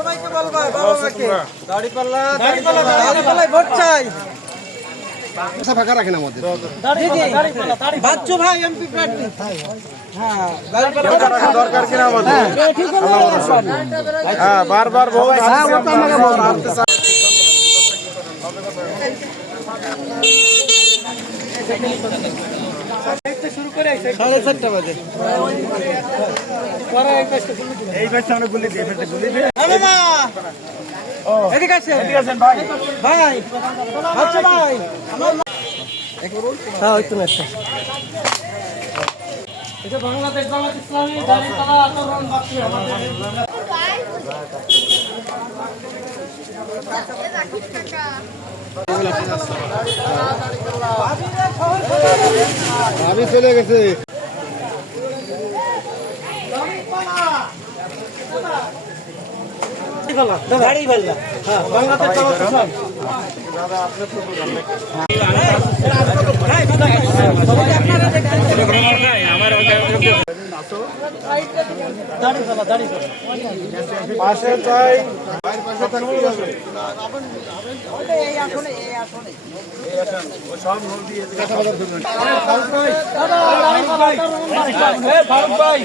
সবাইকে বলবা বাবা মাকে দাড়িপাল্লা দাড়িপাল্লায় ভোট চাই। আচ্ছা ফাঁকা রাখেন আমাদের বাচ্চু ভাই এমপি প্রার্থী। হ্যাঁ দরকার কিনা আমাদের হ্যাঁ বারবার ভোট শুরু করে 4:30 বাজে এই ব্যাচটা আমরা গুলি দিয়ে গুলি দিয়ে এদিকে আসেন ভাই ভাই আচ্ছা ভাই হ্যাঁ ওই তো একটা এটা বাংলাদেশ জামাত ইসলামী দাঁড়িপাল্লা আন্দোলন বাকি আমাদের আমি চলে গেছে দাড়িপাল্লা হ্যাঁ বাংলাদেশ জামাত ইসলামী পাশে চাই ফারুক ভাই